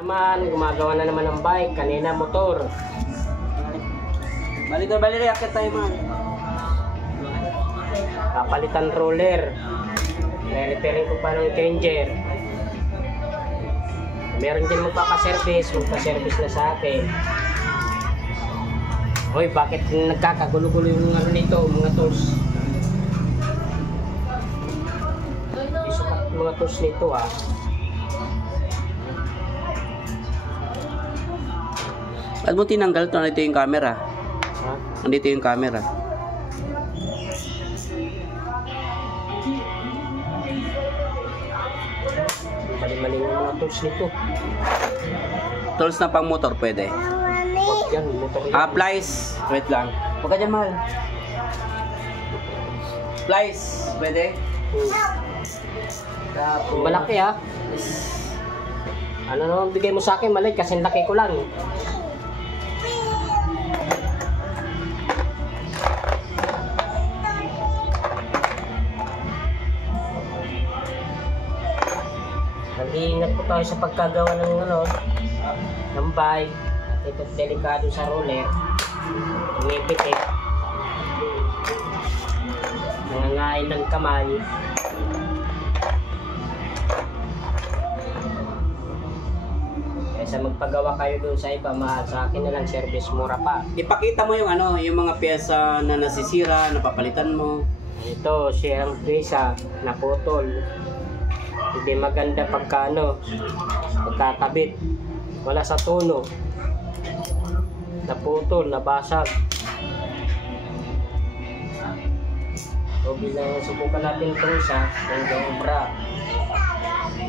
Naman, gumagawa na naman ng bike, kanina motor. Balik akit tayo man. Papalitan roller. Re-repairing ko pa ng changer. Meron din magpapaservice na sa akin. Hoy, bakit nagkakagulo-gulo yung ano nito, mga tools? Isukat mga tools nito ah. Ba't mo tinanggal ito? Nandito yung camera. Ha? Nandito yung camera. Mali-mali yung mga tools nito. Tools na pang motor pwede. Huwag yan, motor yan. Plies. Wait lang. Huwag ka dyan, mahal. Plies. Pwede? Tapos... Malaki ha. Ano naman bigay mo sa akin, maliit kasi laki ko lang. Mag-iingat po tayo sa pagkagawa ng ng bike. At ito delikado sa roller. Umipitik. Nangangain ng kamay. Kaysa magpagawa kayo dun sa iba, mahal. Sa akin na lang service, mura pa. Ipakita mo yung yung mga pyesa na nasisira, napapalitan mo. Ito, siyang pyesa, naputol. Hindi maganda pagkakabit. Wala sa tono. Naputol, nabasag. O bilang subukan natin ito isa, hanggang ubra.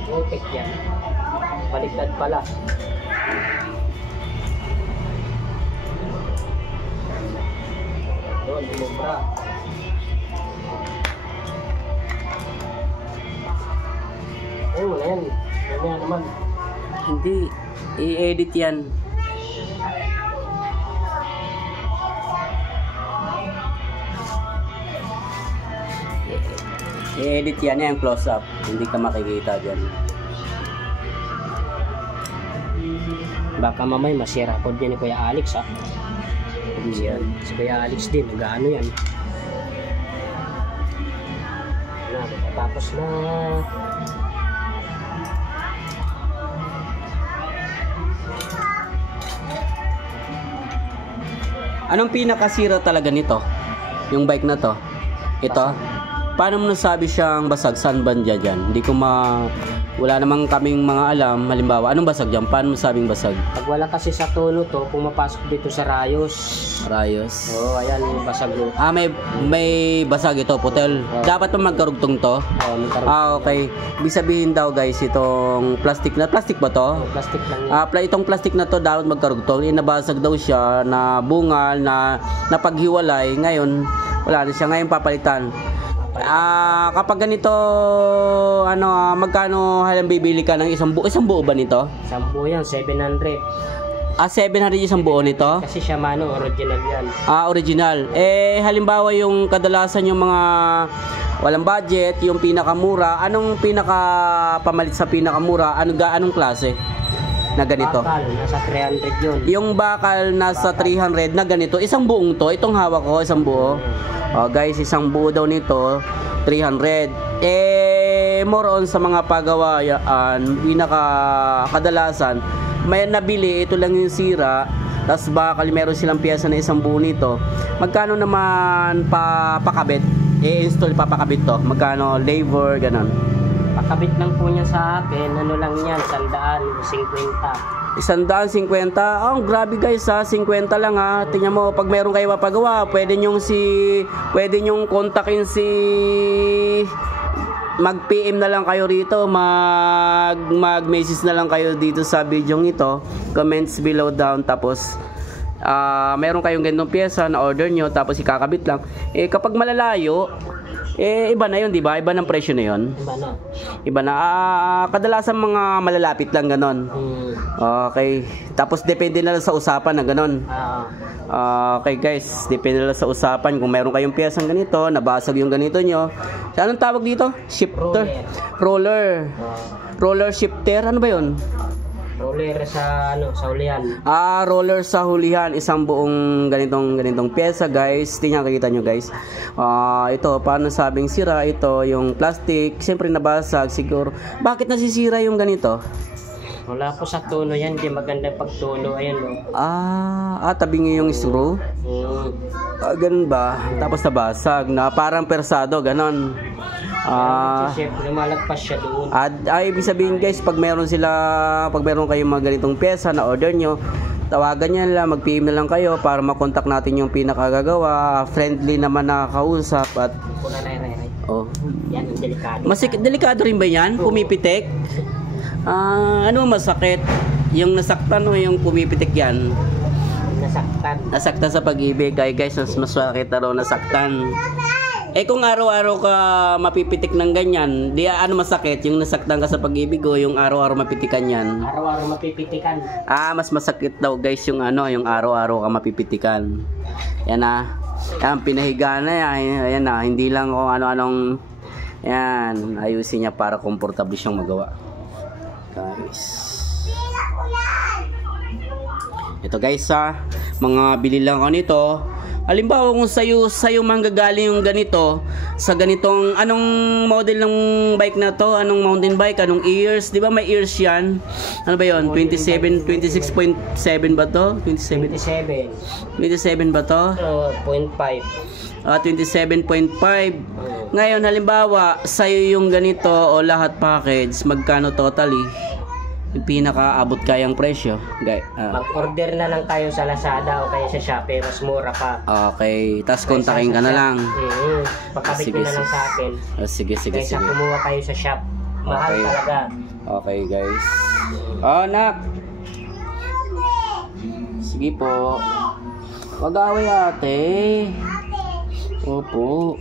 Utik yan. Baliktad pala. Doon, ubra. Ay, wala yan. Wala naman. Hindi. I-edit yan. I-edit yan yung close up. Hindi ka makikita dyan. Baka mamay masira ko din ni Kuya Alex ha. Yan. Si Kuya Alex din, nag-ano yan. Tapos na. Anong pinakasira talaga nito? Yung bike na to? Ito? Paano mo nasabi siyang basag? Saan banda dyan? Hindi ko wala namang kaming mga alam. Halimbawa, anong basag dyan? Paano mo sabing basag? Pag wala kasi sa tono to, pumapasok dito sa rayos. Rayos? Oo, ayan yung basag mo. May basag ito, putel. Dapat pa magkarugtong to? Oo, magkarugtong. Okay. Ibig sabihin daw guys, itong plastic na, plastic ba to? Oo, plastic lang yan. Itong plastic na to dapat magkarugtong. Nabasag daw siya, na bungal, na napaghiwalay. Ngayon, wala na siya. Ngayon papalitan. Kapag ganito, magkano halang bibili ka ng isang buo? Isang buo ba nito? Isang buo yan, 700. 700 isang buo nito? Kasi siya original yan. Original. Halimbawa yung kadalasan yung mga walang budget, yung pinakamura, anong pinakapamalit sa pinakamura? Anong klase? Na ganito? Bakal, nasa 300 yun. Yung bakal nasa 300 na ganito, isang buong to, itong hawak ko, isang buo. Guys, isang buo daw nito, 300. More on sa mga pagawaan, kadalasan, may nabili, ito lang yung sira, tapos bakal meron silang piyesa na isang buo nito. Magkano naman pakabit? I-install, papakabit to. Magkano? Labor, ganun. Pakabit lang po niya sa akin, ano lang yan, 150. 150. Grabe guys ha, 50 lang ha. Tingnan mo, pag meron kayo mapagawa, pwede nyong kontakin mag-PM na lang kayo rito, mag-message na lang kayo dito sa video ito. Comments below down, tapos meron kayong ganitong pyesa na order nyo, tapos ikakabit lang. Kapag malalayo, iba na yun, di ba? Iba ng presyo na yun. Iba na. Kadalasan mga malalapit lang ganon. Okay. Tapos depende na lang sa usapan na ganon. Okay guys, depende na lang sa usapan. Kung meron kayong piyesang ganito, nabasag yung ganito nyo. Anong tawag dito? Shifter? Roller. Roller shifter. Ano ba yun? Roller sa sa ulian. Roller sa hulihan, isang buong ganitong pyesa, guys. Tingnan, nakikita nyo, guys. Ito, paano sabing sira? Ito, yung plastic, siyempre nabasag siguro. Bakit nasisira yung ganito? Wala po sa tuno yan, di maganda pagtuno. Ayan o. Tabi nyo yung screw? Ganun ba? Tapos nabasag na parang persado, ganon. Chef, lumalagpas siya doon. Ibig sabihin, guys, pag meron kayong mga ganitong pyesa na order nyo, tawagan nyo lang, mag-PM na lang kayo para makontak natin yung pinakagagawa. Friendly naman nakakausap at yan, delikado. Delikado rin ba yan? Pumipitik? Ano masakit? Yung nasaktan o yung pumipitik yan? Nasaktan sa pag-ibig. Ay, guys, mas masakit na raw nasaktan. Kung araw-araw ka mapipitik ng ganyan, ano masakit? Yung nasaktan ka sa pag-ibig o yung araw-araw mapitikan yan? Araw-araw mapipitikan. Mas masakit daw, guys, yung yung araw-araw ka mapipitikan. Yan yan, pinahiga na yan. Ayan hindi lang kung ano-anong yan, ayusin niya para komportable siyang magawa. Guys. Ito, guys, mga bili lang ko nito. Halimbawa kung sa'yo manggagaling yung ganito, sa ganitong, anong model ng bike na to? Anong mountain bike? Anong ears? Di ba may ears yan? Ano ba yun? 26.7 ba to? 27 ba to? 0.5. 27.5. Ngayon, halimbawa, sa'yo yung ganito o lahat package, magkano totally? Yung pinakaabot kayang presyo. Mag-order na lang kayo sa Lazada o kaya sa Shopee, mas mura pa. Okay, tapos kontakin ka na lang. Pakabit nyo na lang sa akin. Sige. Kaysa kumuha kayo sa shop. Mahal talaga. Okay, guys. Nak. Sige po. Wag away, ate. Opo,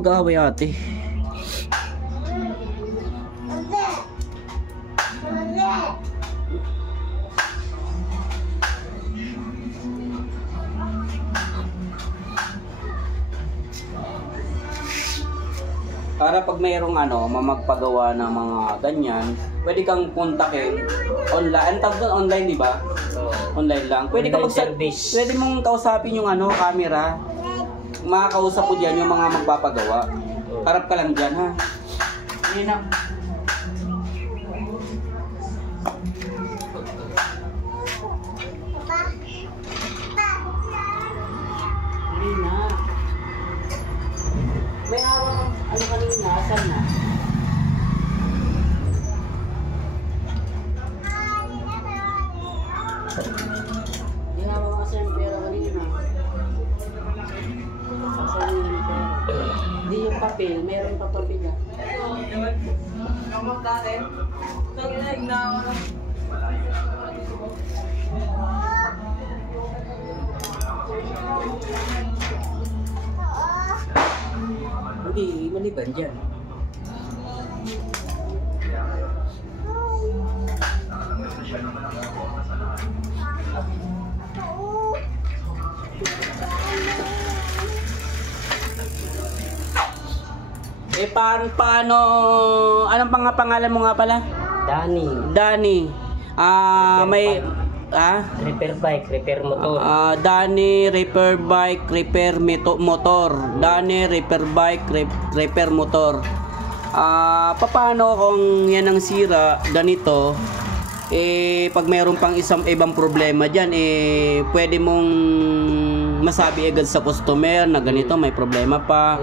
wag away, ate. Para pag mayroong magpagawa ng mga ganyan, pwede kang kontakin online. Ang tawag doon online, di ba? Online lang. Pwede ka service. Pwede mong kausapin yung camera. Makakausap mo diyan yung mga magpapagawa. Harap ka lang diyan, ha. Nina. May hawak kanina, asan na? May hawak kasi yung pera kanina. Asan yung pera? Hindi yung papel, meron pa papel na. Kamot natin? Taglag na ako. Hindi, maliban dyan. Paano? Anong pangalan mo nga pala? Danny. May... repair bike, repair motor. Danny repair bike, repair motor. Danny repair bike, repair motor. Paano kung yan ang sira, ganito, pag mayroon pang ibang problema dyan, pwede mong masabi agad sa customer na ganito, may problema pa.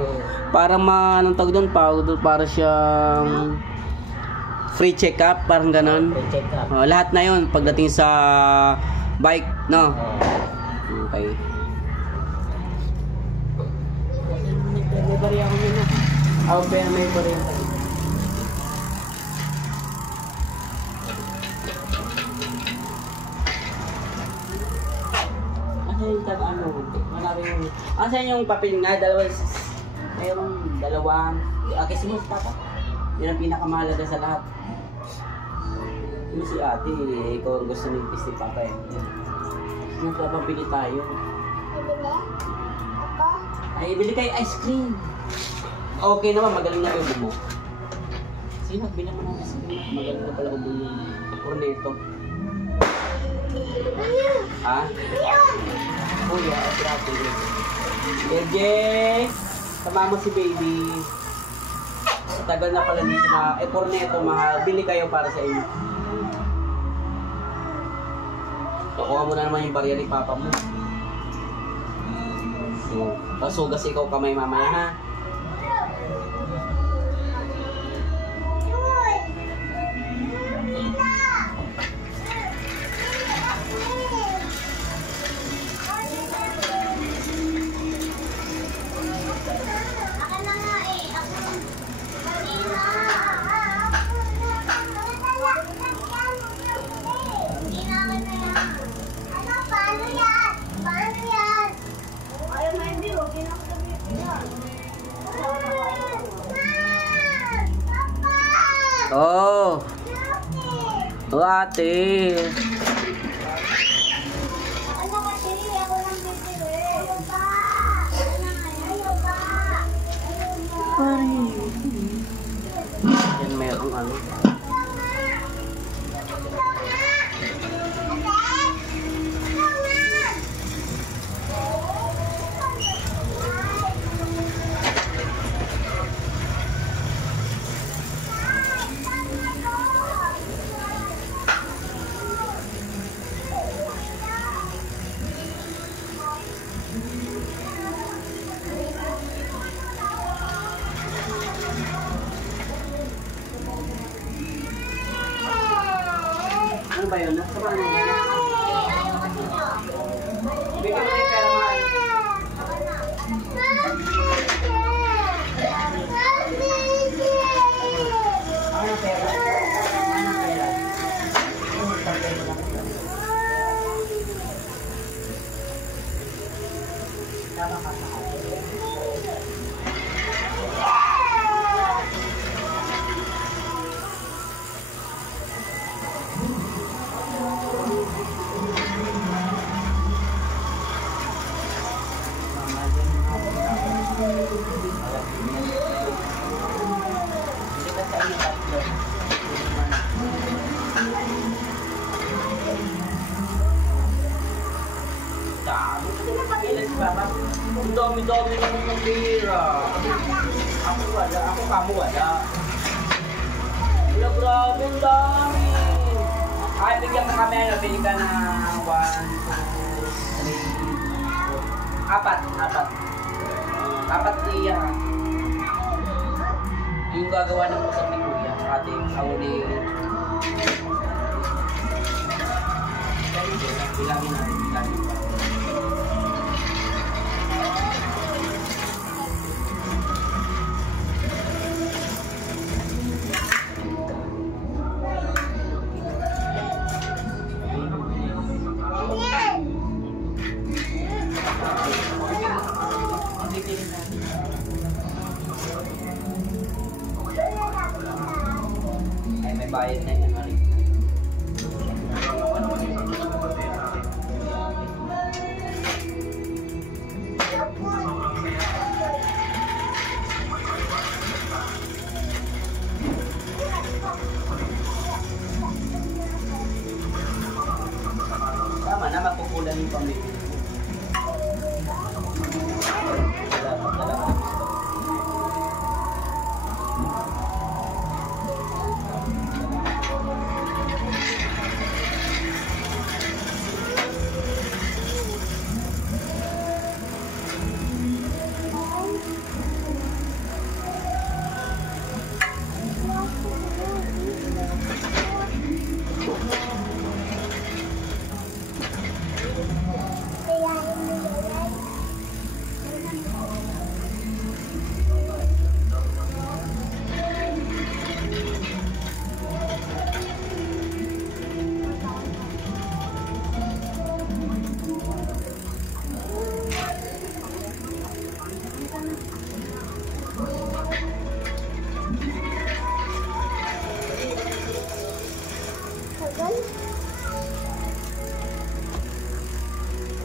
Para anong tawag doon, para siyang free check-up, parang ganon. Free check-up. Lahat na yon pagdating sa bike, no? Okay. May bariya ko muna. May bariya ko. Asan yung papel nga? Mayroong dalawang. Kasi mo papa. Yan ang pinakamahalaga sa lahat. Ano si ate, ikaw ang gusto ng pisti papa eh. Magpapabili tayo. Ay, bili kayo ice cream. Okay naman, magaling na yung bumo. Sige Bilang mo ng ice cream. Magaling na pala ubun yung corneto. Ha? Kuya, grabe. Gege! Sama mo si baby. Tagal na pala dito na. Corneto, mahal. Bili kayo para sa inyo. Nakuha mo na naman yung barya ni papa mo. Pasugas ikaw kamay mamaya, ha? Oh. Oh, ate. Yan mayroong ano. Ano ba yun? Nasa ba ano yun? Bigyan mo na yung pera mahal. Ano na pera? Ano na pera? Tama ka sa akin. Ang dami-dami naman ng pera. Ako wala, ako kamo wala. Wala, grabe, ang dami. Ay, bigyan mo kami, bili ka na 1, 2, 3, 4. Apat iya. Yung gagawa ng musang ni Kuya, ating auli. Bilangin natin, bilangin pa. Ay, may bayad na yan, Marie. Tama na, mapupulan yung pamilya.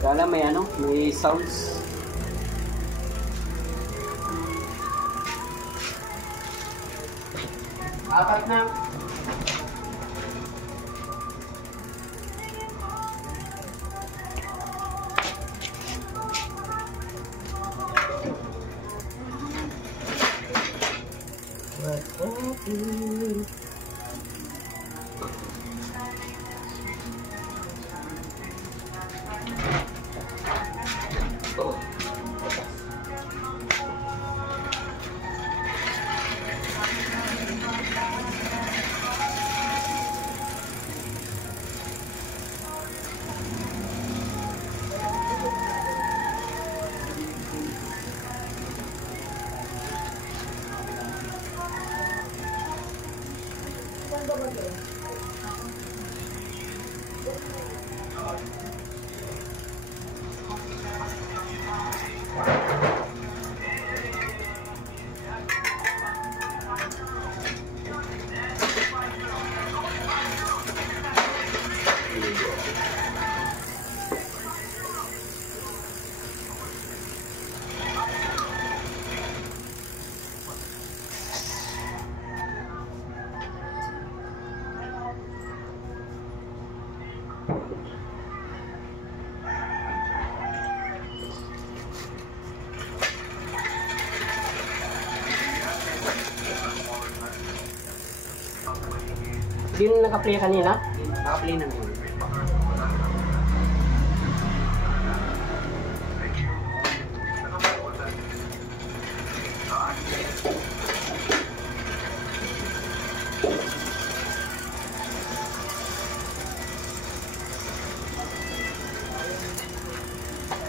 Kala may ano, may sounds. Apat na. Hindi na naka-play kanina? Naka-play na ngayon.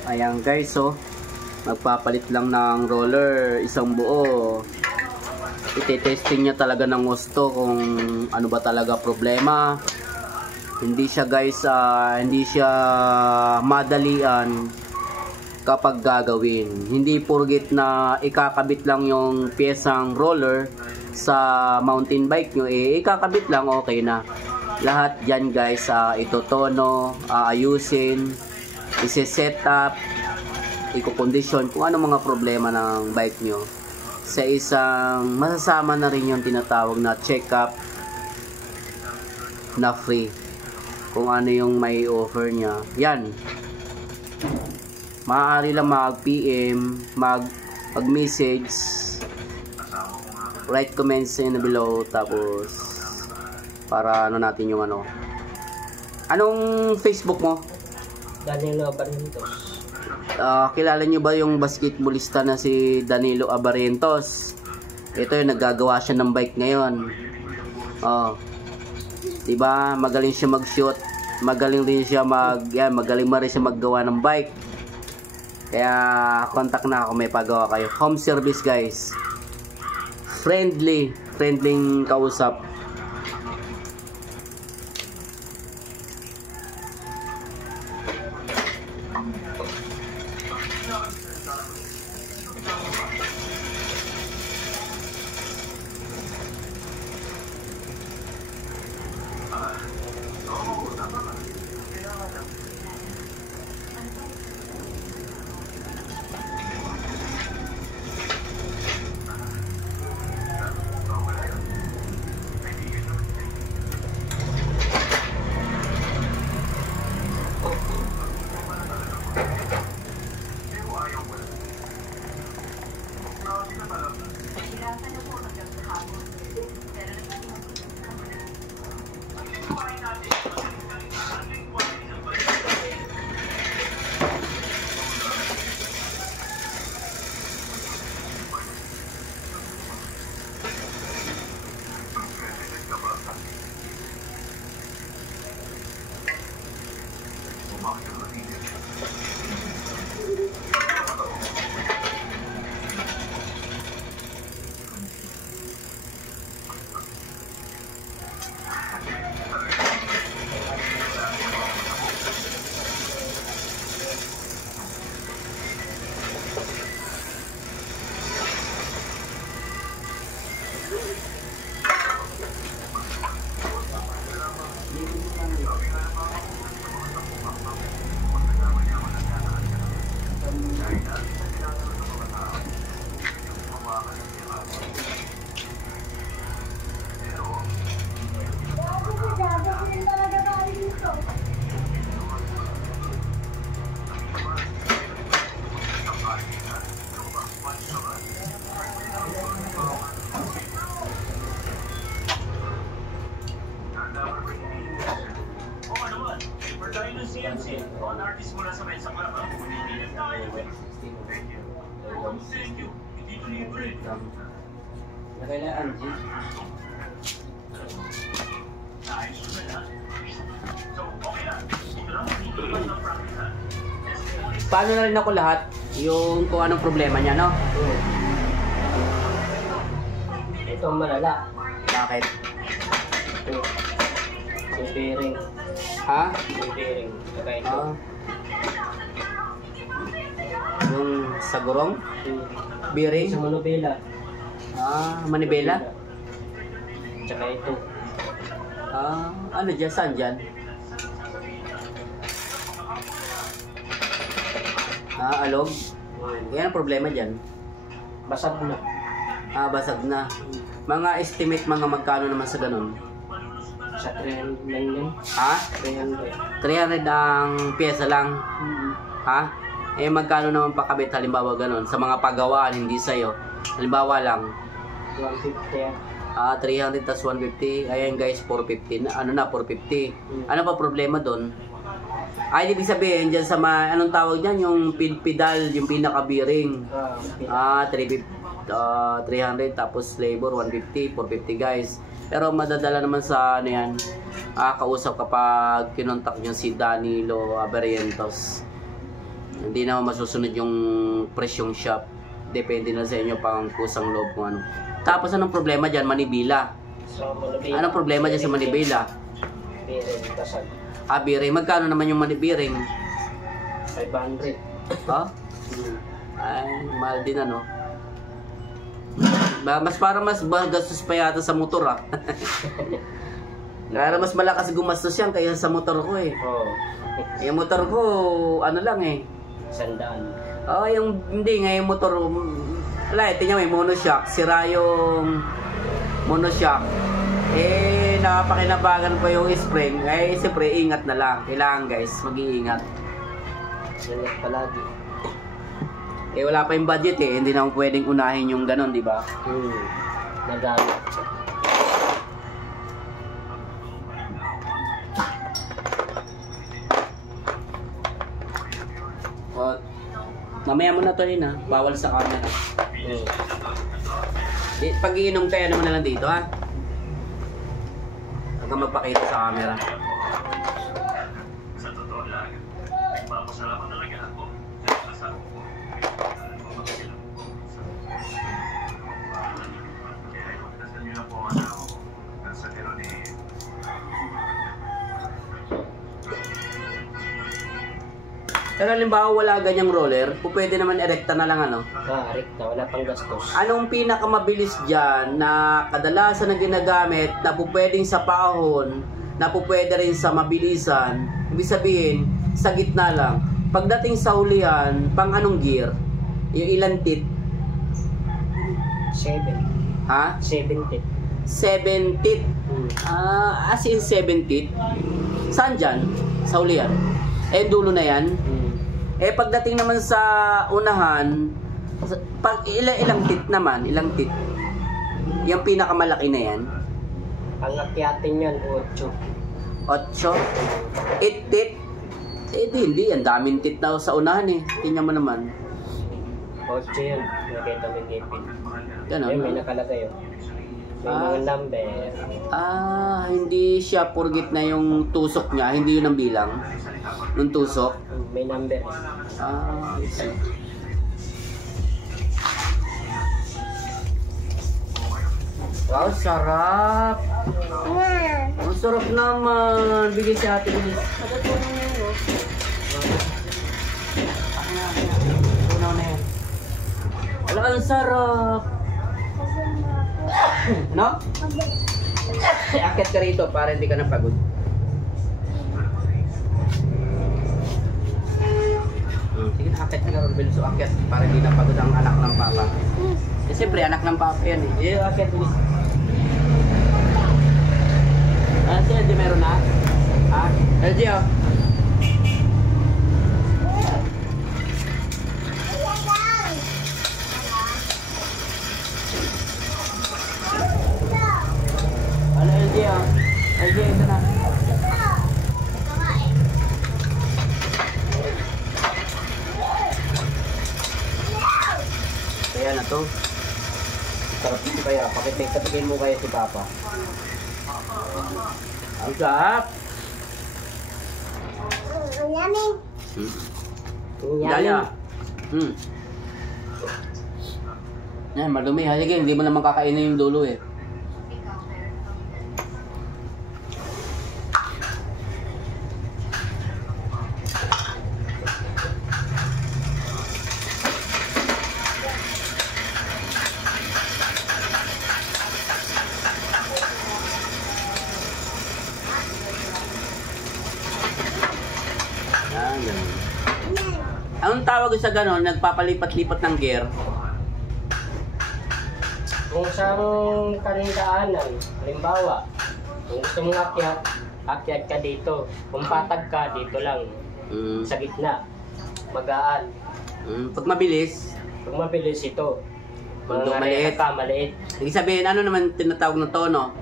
Ayan guys, so magpapalit lang ng roller, isang buo. Ite-testing niya talaga ng gusto kung ano ba talaga problema. Hindi siya guys, hindi siya madalian kapag gagawin. Hindi porgit na ikakabit lang yung pyesang roller sa mountain bike nyo, ikakabit lang, okay na. Lahat dyan guys, itotono, aayusin, isi-set up, i-condition kung ano mga problema ng bike nyo. Sa isang masasama na rin yung tinatawag na check-up na free, kung ano yung may offer niya. Yan, maaari lang mag-PM, mag-message, write comments in below, tapos para ano natin yung ano. Anong Facebook mo? Danilo Barrientos. Kilala nyo ba yung basketballista na si Danilo Barrientos? Ito yung naggagawa siya ng bike ngayon. Diba? Magaling siya mag-shoot. Magaling rin siya magaling rin siya maggawa ng bike. Kaya contact na ako, may pagawa kayo. Home service guys. Friendly kausap. Nakailaan, G. Paano na rin ako lahat yung kung anong problema niya, no? Ito ang malala. Bakit? Ito. Yung bearing. Ha? Yung bearing. Saka ito. Ah. Yung sa gurong? Yung Bearing? sa manubela. Ah, manibela? Tsaka ito. Ah, ano dyan? Saan dyan? Ah, alog? Yan ang problema dyan. Basag na. Ah, basag na. Mga estimate mga magkano naman sa ganun? Sa 300 lang yun. Ha? 300. 300 ang pyesa lang. Ha? Eh magkano naman pakabit halimbawa ganun? Sa mga pagawaan, hindi sa'yo. Halimbawa lang. 150 yan. Ah, 300 tas 150. Ayan guys, 450 na. Ano na, 450. Ano pa problema doon? Ay, ibig sabihin, dyan sa anong tawag dyan? Yung pedal, yung pinaka-bearing. Ah, 300 tapos labor, 150, 450 guys. Pero madadala naman sa ano yan, kausap kapag kinontak nyo si Danilo Aberientos. Hindi naman masusunod yung presyong shop. Depende na sa inyo pang kusang loob kung ano. Tapos anong problema dyan? Manibela. So, manubela. Anong problema dyan sa manibela? Bearing, basag. Ah, bearing. Magkano naman yung bearing? 500. Ha? Ay, mahal din ano. Mas parang mas gastos pa yata sa motor ah. Kaya mas malakas gumastos yan kaysa sa motor ko eh. Oo. Yung motor ko, ano lang eh. 100. Oh, yung hindi nga yung motor, wala eh, tingnan mo yung monoshock, sira yung monoshock. Eh, napakinabagan pa yung spring. Eh, siyempre, ingat na lang. Kailangan guys, mag-iingat. Ingat palagi. Eh, wala pa yung budget eh. Hindi naman pwedeng unahin yung ganon, di ba? Nagamit. O, mamaya mo na to rin ha. Bawal sa camera. Pag iinom tayo naman na lang dito ha. Hanggang magpakita sa camera. Sa totoo lang, nagpapasalamat talaga ako. Kasama ko. Kaya ipagdasal niyo na po ang anak ko. Nasa tiro ni... Pero halimbawa wala ganyang roller, pwede naman erekta na lang ano. Rekta. Wala pang gastos. Anong pinakamabilis dyan na kadalasan na ginagamit na pwedeng sa paahon, na pwede rin sa mabilisan, ibig sabihin, sa gitna lang. Pagdating sa hulihan, pang anong gear? Yung ilang tit? 7. Ha? 70. 7 tit. As in 7 tit? Saan dyan? Sa hulihan? Eh, dulo na yan? Eh, pagdating naman sa unahan, pag ilang tit naman, ilang tit? Yung pinakamalaki na yan? Ang akyatin yan, 8. 8? 8 tit? Eh, hindi. Ang daming tit na sa unahan eh. Tingnan mo naman. 8 yan. Nakita mo yung gipin. Ganon. Ayun, may nakalagay yun. May mga number. Hindi siya purgit na yung tusok niya. Hindi yun ang bilang. Nung tusok. May number. I see. Wow, sarap! Ang sarap naman! Bigay si ate bilis. Tunaw na yan. Wala, ang sarap! No? Akit ka rito para hindi ka napagod. Sige na, akit ka rin, Belso. Akit para hindi napagod ang anak ng papa. Eh, siyempre, anak ng papa yan eh. Akit bilis. Si LG meron na? LG oh. Ano LG oh? LG, ito na. kaya na to. Sarap dito kaya. Pakipagkatigin mo kaya si Papa. Ang sarap! Yummy. Daya. Yan, madumi. Halika, hindi mo naman kakainin yung dulo eh. Yan, ganun. Anong tawag sa gano'n? Nagpapalipat-lipat ng gear? Kung saan kanindaanan, halimbawa, kung gusto mong akyat ka dito. Kung patag ka, dito lang. Sa gitna. Magaan. Pag mabilis, Kung mabilis ito. Kung Mga maliit. ka, maliit. ibig sabihin, ano naman tinatawag ng tono?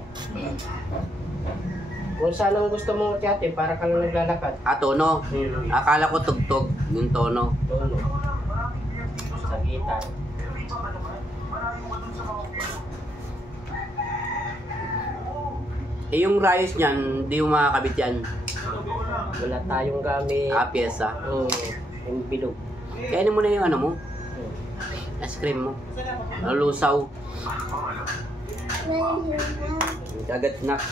Kung saan ang gusto mong akyatin, para ka lang naglalakad. Tono. Akala ko tugtog yung tono. Doon. Sa gitar. Eh yung rayos niyan, hindi mo makakabit yan. Wala tayong gamit. Pyesa. Yung bilog. Kainin mo na yung ano mo, ice cream mo. Lusaw. Dagat snack.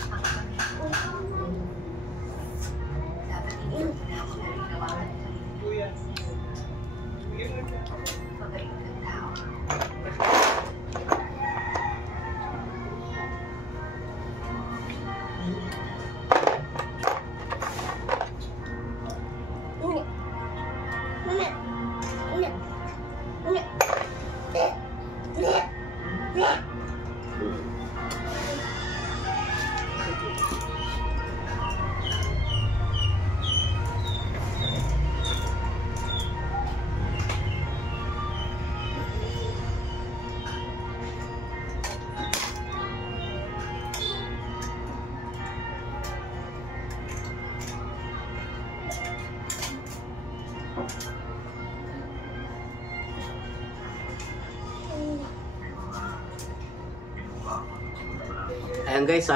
Ayan guys,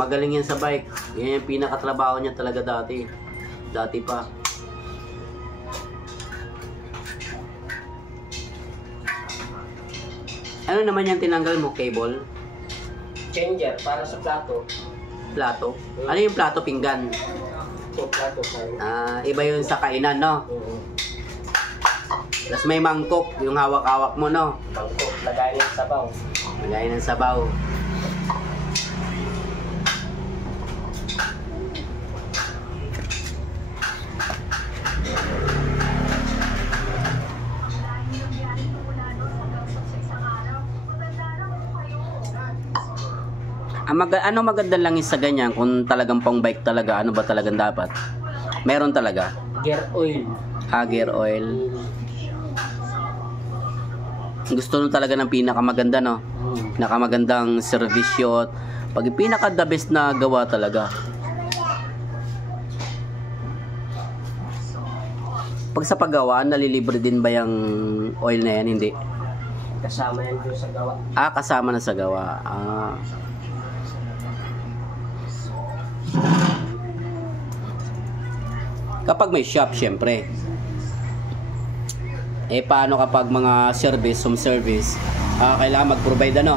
magaling yan sa bike. Yan yung pinakatrabaho niya talaga dati. Dati pa. Ano naman yung tinanggal mo? Cable? Changer para sa plato. Plato? Ano yung plato? Pinggan? Yung plato sa Iba yun sa kainan, no? Tapos may mangkok, yung hawak-hawak mo, no? Bangko, lagay ng sabaw. Lagay ng sabaw. Ano maganda lang sa ganyan kung talagang pang bike talaga, ano ba talagang dapat? Meron talaga. Gear oil. Gear oil. Gusto nyo talaga ng pinakamaganda, no? Nakamagandang servisyo. Pag pinaka the best na gawa talaga. Pag sa paggawa, nalilibre din ba yung oil na yan? Hindi. Kasama yan doon sa gawa. Kasama na sa gawa. Kapag may shop, syempre. Paano kapag mga service, home service, kailangan mag-provide ano?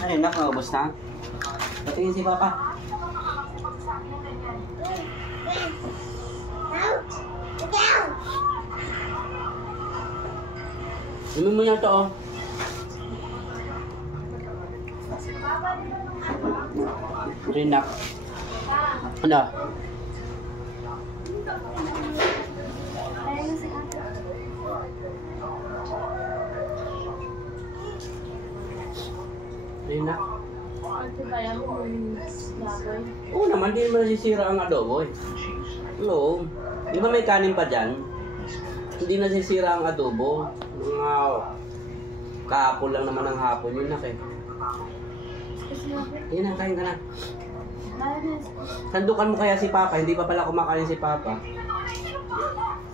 Ay, nakaubos na. Patingin si Papa. Inom mo niya ito, oh. Rinak. Ano? Rinak. Oo naman, di naman nasisira ang adobo eh. Oo. Di ba may kanin pa dyan? Hindi nasisira ang adobo. Mga kahapon lang naman ang hapon yun nak eh. Yan na, kain ka na. Sandukan mo kaya si Papa, hindi pa pala kumakain si Papa.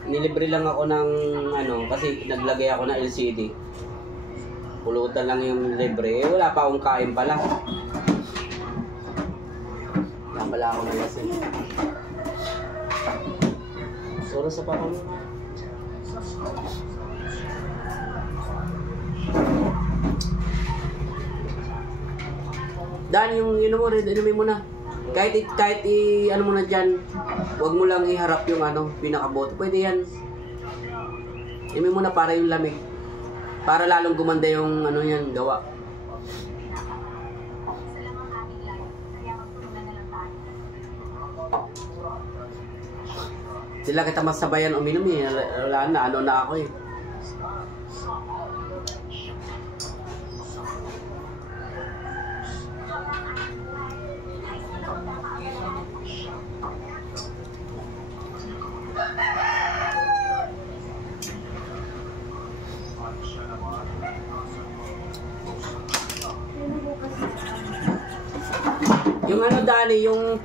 Nilibre lang ako ng ano, kasi naglagay ako ng LCD. Pulutan lang yung libre, eh, wala pa akong kain pala. Yan pala ako ng lasing. Suro sa Papa mo. Dan, yung inom mo rin, inumin mo na. Kahit ano mo na dyan, huwag mo lang iharap yung ano, pinakaboto. Pwede yan. Inumin mo na para yung lamig. Para lalong gumanda yung ano yan, gawa. Sila kita masabayan uminom eh. Wala na, ano na ako eh. Yung ano Dani, yung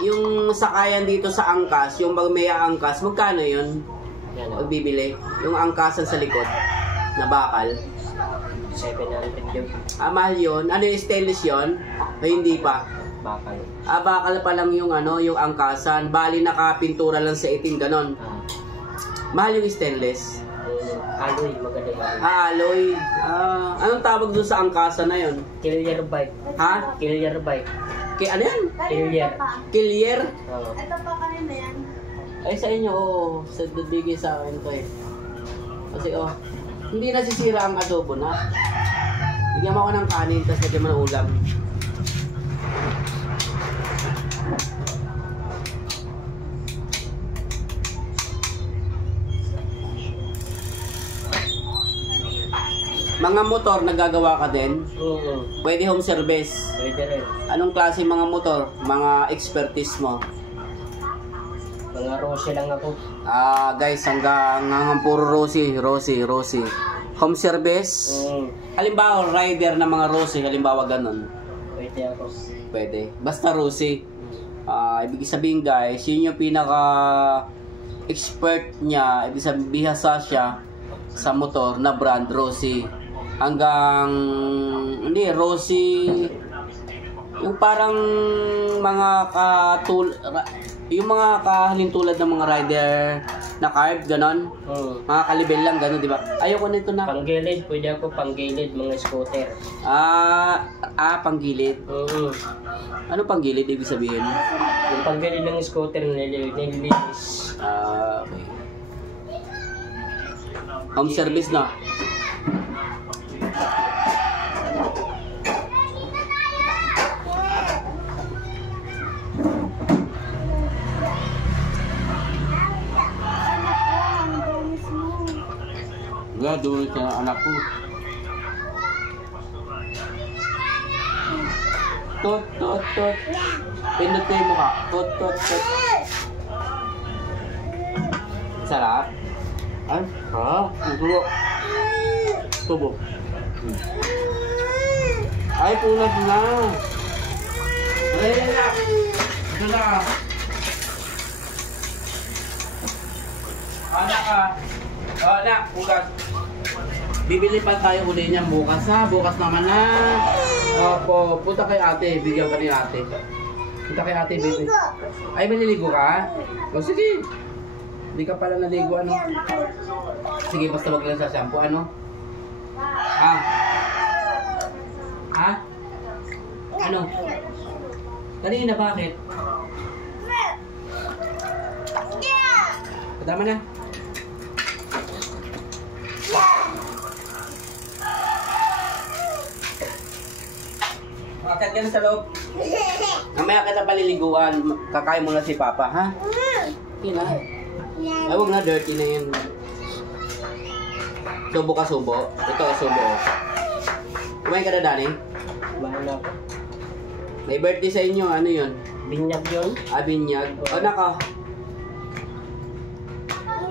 yung sakayan dito sa angkas, yung Bagmea angkas, magkano yun? Pag bibili? Yung angkasan sa likod, na bakal. 700 yun. Mahal yun. Ano yung stainless yun? Ay hindi pa. Bakal. Bakal pa lang yung ano, yung angkasan. Bali nakapintura lang sa itim, ganon. Mahal yung stainless. Alloy, maganda yung Alloy. Anong tawag doon sa angkasan na yun? Killier bike. Ha? Killier bike. Ano yan? Killier. Killier? Oo. Ito pa kanina yan. Ay sa inyo, oo. Sa bigay sa akin to eh. Kasi hindi nasisira ang adobo na. Bigyan mo ako ng kanin, tapos lagyan mo ng ulam. Mga motor, nagagawa ka din? Oo. Pwede home service? Pwede rin. Anong klase mga motor? Mga expertise mo? Mga Rossi lang ako. Guys, hanggang puro Rossi. Home service? Halimbawa, rider ng mga Rossi, halimbawa ganun. Pwede ako. Pwede. Basta Rossi. Ibig sabihin guys, yun yung pinaka expert niya, ibig sabihin bihasa siya sa motor na brand Rossi. Hanggang hindi Rossi yung parang mga yung mga kahalintulad ng mga rider na carb, ganon. Mga kalibel lang, ganon, di ba? Ayoko nito na. Panggilid, pwede ako panggilid, mga scooter. Panggilid. Ano panggilid, ibig sabihin? Yung panggilid ng scooter, nililinis. Okay. Home service na. Doon sa anak ko. Tot. Pindutin mo ka. Tot. Sarap. Gulo. Tubo. Ay, punas na. Ay, na. Ito na. Anak ka. Anak, pugas. Bibili pa tayo uli niyan bukas ha. Bukas naman na. Opo, punta kay ate. Bigyan ka ni ate. Punta kay ate, baby. Ay, maliligo ka? O sige. Hindi ka pala naligo, ano? Sige, basta wag lang sa shampoo, ano? Ano? Kanina, bakit? Tama na. Akit ka na sa loob. Mamaya kita paliliguan. Kakain mo na si Papa, ha? Okay na. Ay, huwag na. Dirty na yun. Subo ka, subo. Ito, subo. Kumain ka na, Danny? Mahal ako. May birthday sa inyo. Ano yun? Binyag yun. Binyag. O, nako.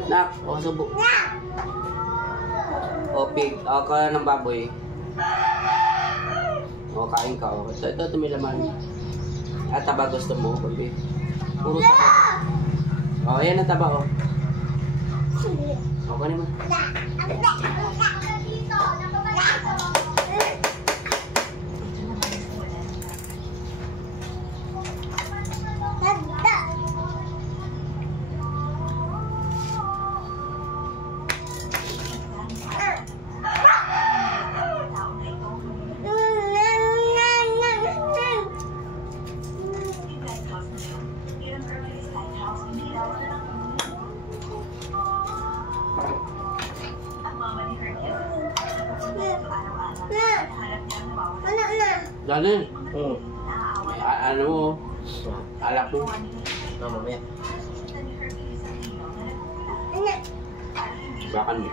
Nak, o, subo. O, pig. O, ka ng baboy. O, kain ka. O. So, ito may laman. At taba gusto mo, baby. Puro taba. O, ayan ang taba, o. O, kanin mo. Dani, ano mo? Alak mo. Mamaya. Bakan mo.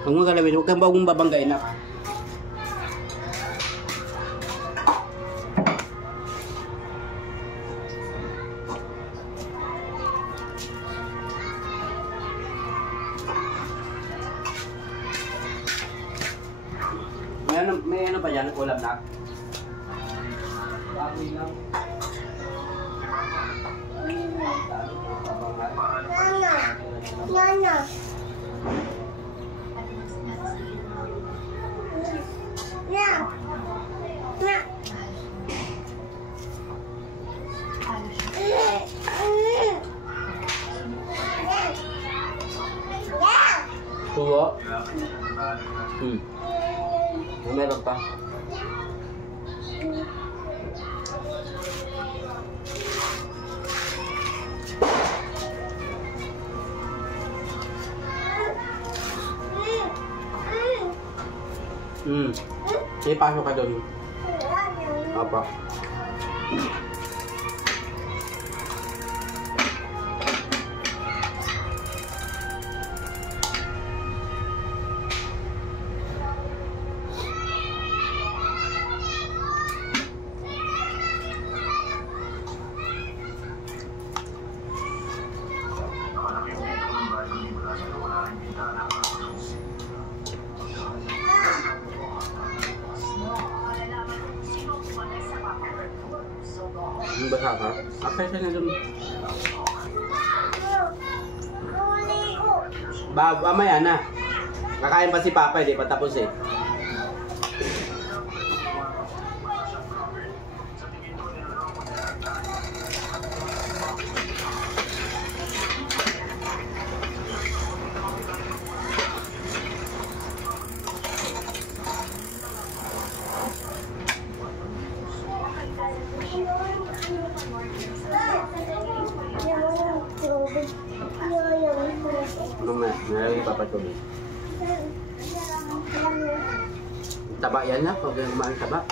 Huwag mo galawin, huwag kang bagong babanggay na. May ano pa dyan, ulam na? Baboy lang. Nana. Tuwa? Meron pa. Sige, pasok ka doon. Apa? Ang basa ka? Okay, saan na dun? Mamaya na. Kakain pa si Papa, hindi pa tapos eh. Mamaya, nalagay pa tubig. Taba yan na, pag kumain taba.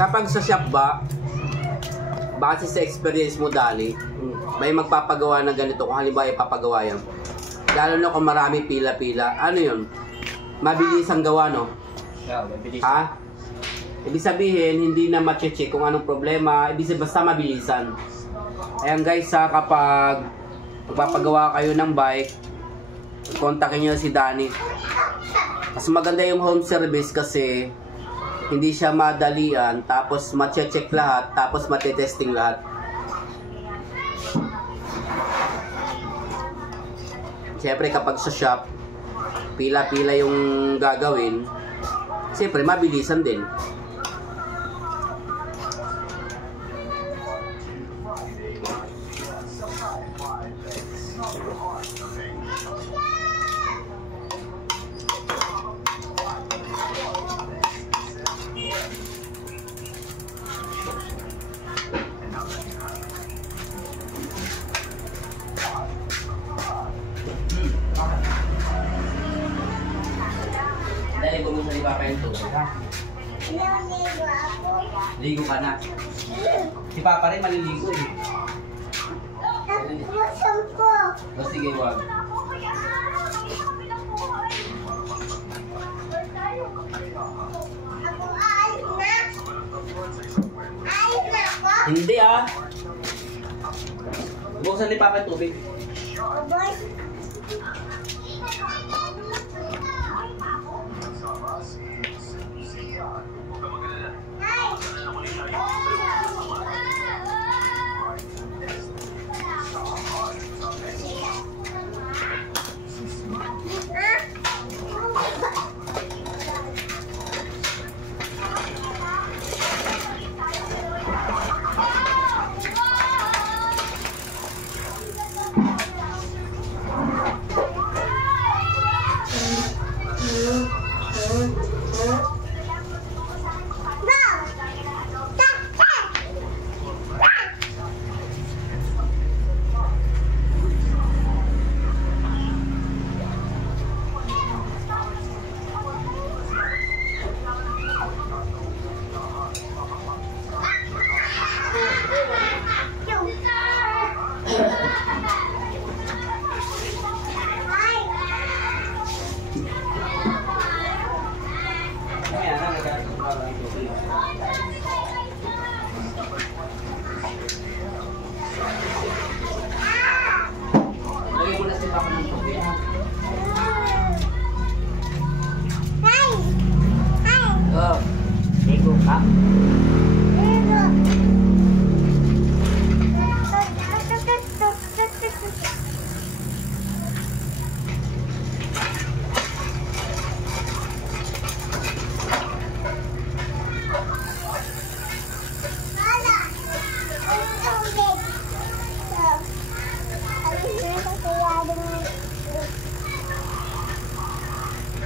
Kapag sa shop ba, base sa experience mo dali, may magpapagawa ng ganito kung halimbawa ipapagawa yan. Lalo na kung marami pila-pila, ano yun? Mabilis ang gawa, no? Yeah, mabilis. Ha? Ibig sabihin, hindi na ma-check kung anong problema, ibig sabihin, basta mabilisan. Ayan guys, kapag magpapagawa kayo ng bike, kontakin nyo si Danny. Mas maganda yung home service kasi hindi siya madalian, tapos ma-check lahat, tapos matetesting lahat. Siyempre kapag sa shop, pila-pila yung gagawin, siyempre mabilisan din. Dahil kung gusto ni Papa yung tubig, ha? Ligo ka na. Si Papa rin maliligo eh. O sige, wag. Hindi ah. Buksan ni Papa yung tubig. Ligo ka.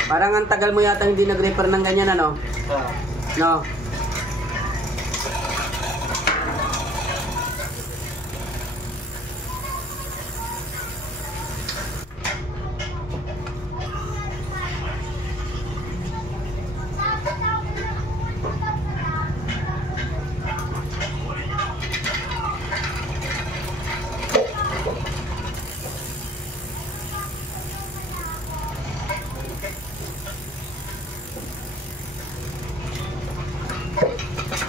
Parang ang tagal mo yata hindi nag-repair ng ganyan, ano? No?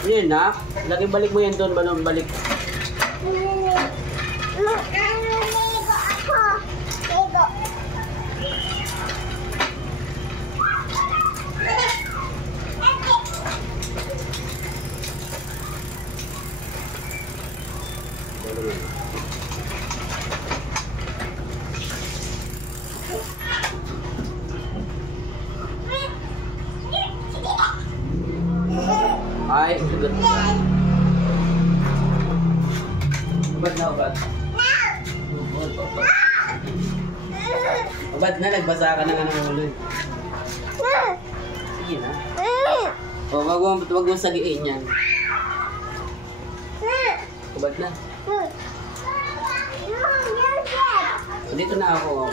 Yun na. Lagi balik mo yan doon. Balik. Ay, sagot mo. Ubad na, ubad. Ubad na, nagbasa ka na nga ng ulo. Sige na. O, wag mo sagiin yan. Ubad na. Dito na ako.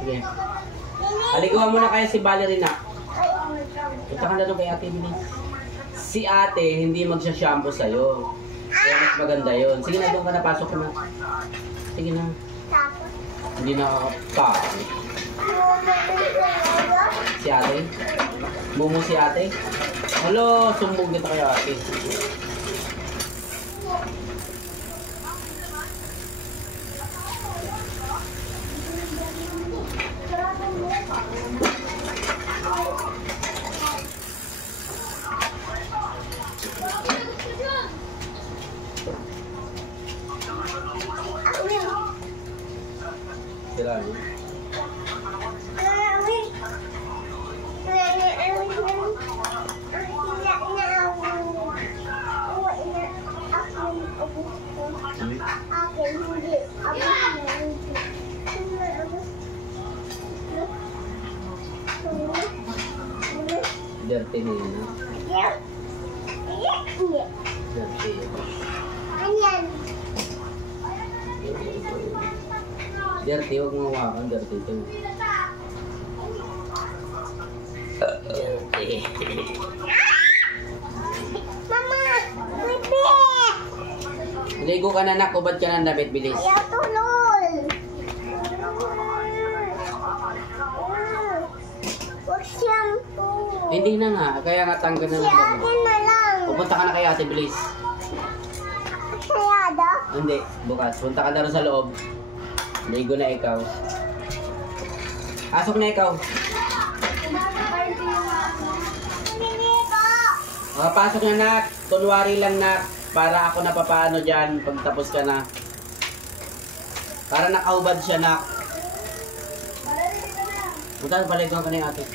Sige. Haliguan mo na kaya si Ballerina. Punta ka na doon kay Ate Bilis. Si ate hindi magsha-shampoo sa'yo. Kaya mas maganda yun. Sige na, doon ka na, pasok ka na. Sige na. Hindi nakakapakit. Si ate? Mumu si ate? Halo, sumbong kita kay ate. Sila niyo. Dirty na yun, ha? Dirty. Dirty, huwag mo hawakan. Dirty ito. Dirty. Mama! Bibi! Ligo ka na, nak. Ubad ka na, damit. Bilis. Ayaw tulol! Huwag shampoo! Hindi na nga. Kaya nga tanggal na Si lang. ate na lang! Pupunta ka na kay ate, bilis. Sayada? Hindi, bukas. Punta ka na rin sa loob. Ligo na ikaw. Asok na ikaw. Bibi ko! Pasok na, nak. Kunwari lang, nak. Para ako napapaano dyan pag tapos ka na. Para nakaubad siya, nak. Punta, balik ka na yung ate.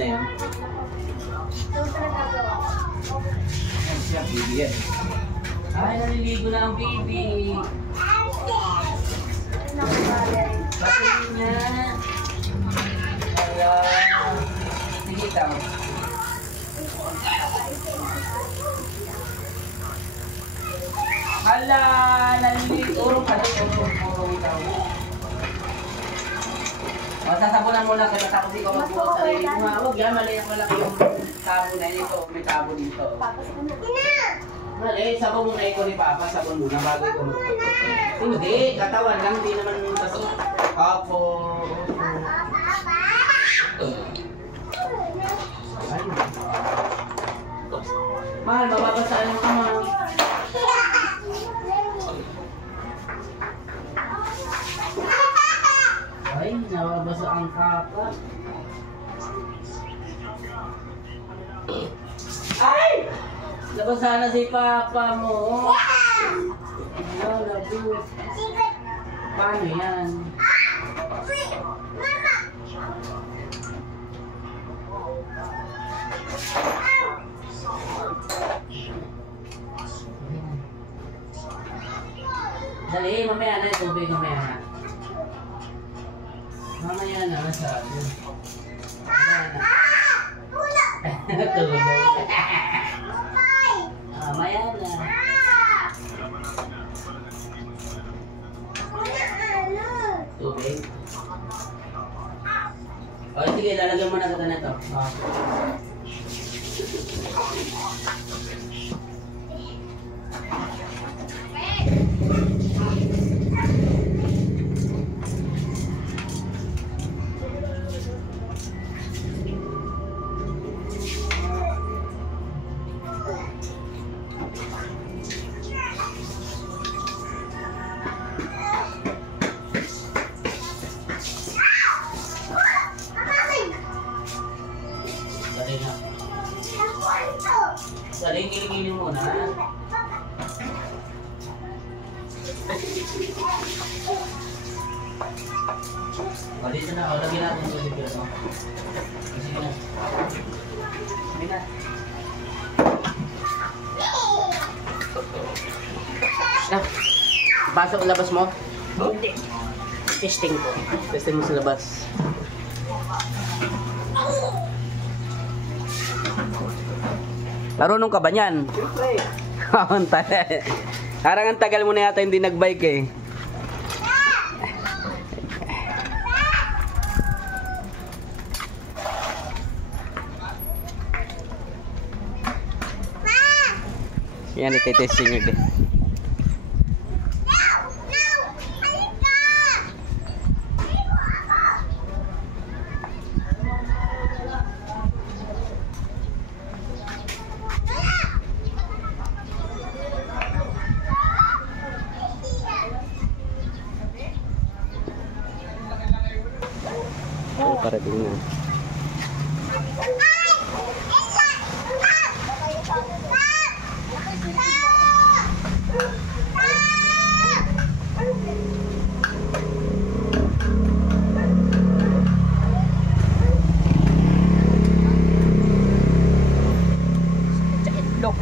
na yan. Yan siya, baby yan. Ay, naliligo na ang baby. Bakit na? Hala. Sige, tama. Hala, naliligo. Urong ka rin. Urong ikaw. Sasabunan muna kasi tapos ikaw magbukas sa sarili mo. Huwag yan, maliyak malaki yung tabo na ito. May tabo dito. Mali, sabon muna ikaw ni Papa. Sabon muna bago ikaw magbukas. Hindi, katawan lang. Hindi naman pasok. Opo. Mahal, mababasaan mo ka, mahal. Ay, nababasa ang kapa. Ay! Nabasa na si Papa mo. Hello, love. Paano yan? Dali, mamaya na yung tubig, mamaya na. Mamaya na, masabi. Mamaya na. Tulog. Mamaya na. Tubig. O, sige, lalagyan mo na kita na ito. Dali, giling-giling muna. O, dito na. O, lagyan natin ito dito. Sige na. Sige na. Pasok labas mo? Hindi. Testing ko. Testing mo sa labas. Marunong ka ba niyan? Siyempre. Parang ang tagal mo na yata hindi nagbike eh. Yan, iti-testing nyo din. Parating na. Sa itlog.